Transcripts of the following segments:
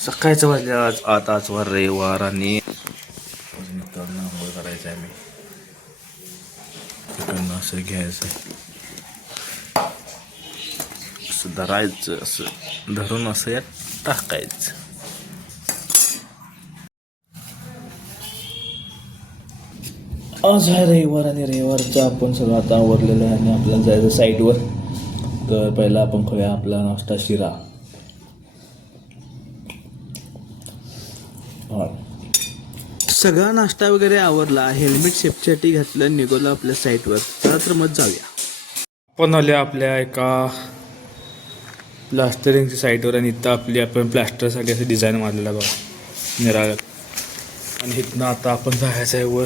सकाळचं वाजले आज वार रविवार आणि मित्रांना आंघोळ करायचं आहे. मी तिकडनं असं घ्यायचं असं धरायचं, असं धरून असं यात टाकायचं. आज आहे रविवार आणि रविवारचं आपण सगळं आता आवरलेलं आहे आणि आपल्याला जायचं साईटवर. तर पहिला आपण खाऊया आपला नाश्ता शिरा. सगळा नाश्ता वगैरे आवरला, हेल्मेट सेफ्टीसाठी घातलं, निघालो आपल्या साईटवर. चला तर मग जाऊया. आपण आले आपल्या एका प्लास्टरिंगच्या साईटवर आणि इथं आपण प्लास्टरसाठी असं डिझाईन मारलेला बघा निराळ्यात. आणि इथनं आता आपण जायचं आहे वर.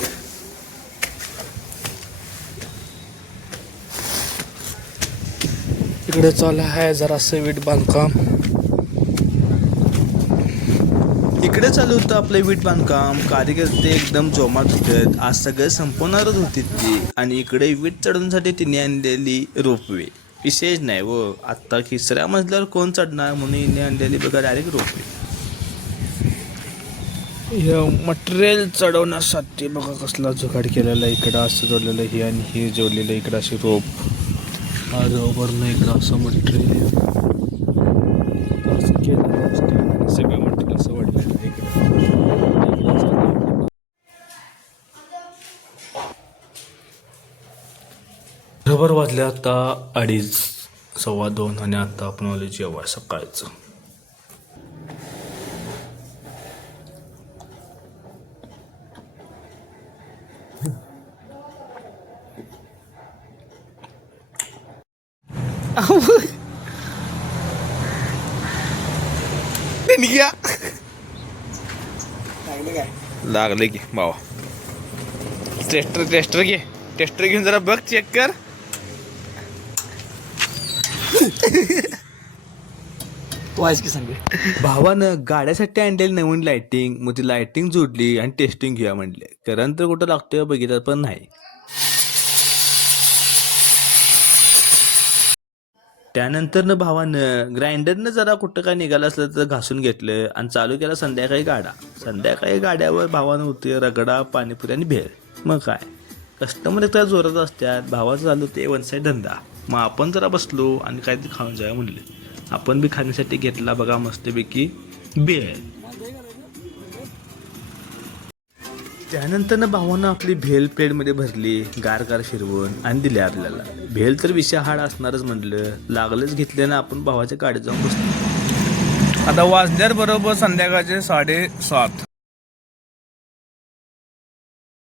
इकडे चालू आहे जरासं वीट बांधकाम. इकडे चालू होतं आपलं वीट बांधकाम. कार्यकर्ते एकदम जोमात होते. आज सगळं संपवणारच होती ती. आणि इकडे वीट चढवण्यासाठी तिने आणलेली रोपवे. विशेष नाही व आत्ता तिसऱ्या मजल्यावर कोण चढणार म्हणून हिने आणलेली बघा डायरेक्ट रोपवे. मटेरियल चढवण्यासाठी बघा कसला जुगाड केलेला. इकडं असं जोडलेलं हे आणि हे जोडलेलं. इकडं अशी रोप बरोबरनं इकडं असं मटेरियल असं केलेलं असतं आणि सगळं मटेरियल असं वाढलेलं आहे इकडं. बरोबर वाजले आता 2:30 2:15 आणि आता आपण आलो जेव्हा सकाळचं. लागले की भावा. टेस्टर घे. टेस्टर घेऊन जरा बघ, चेक कर. वाईस की सांगे भावानं गाड्यासाठी आणलेली नवीन लाइटिंग. मग ती लाइटिंग जोडली आणि टेस्टिंग घेऊया म्हटले. करंट तर कुठं लागतोय बघितलं पण नाही. त्यानंतर भावानं ग्राइंडरनं जरा कुठं काय निघालं असलं तर घासून घेतलं आणि चालू केला संध्याकाळी गाडा. संध्याकाळी गाड्यावर भावानं होते रगडा, पाणीपुरी आणि भेळ. मग काय कस्टमर त्या जोरात असतात. भावाचं चालू ते वन साईड धंदा. मग आपण जरा बसलो आणि काहीतरी खाऊन जाऊया म्हणले. आपण बी खाण्यासाठी घेतला बघा मस्तपैकी भेळ. त्यानंतर भावानं आपली भेल प्लेटमध्ये भरली, गार फिरवून आणि दिली आपल्याला. भेल तर विषय हाड असणारच म्हटलं. लागलंच घेतलं ना आपण भावाच्या गाडीत जाऊन बसलो. आता वाजल्यावर बरोबर संध्याकाळचे 7:30.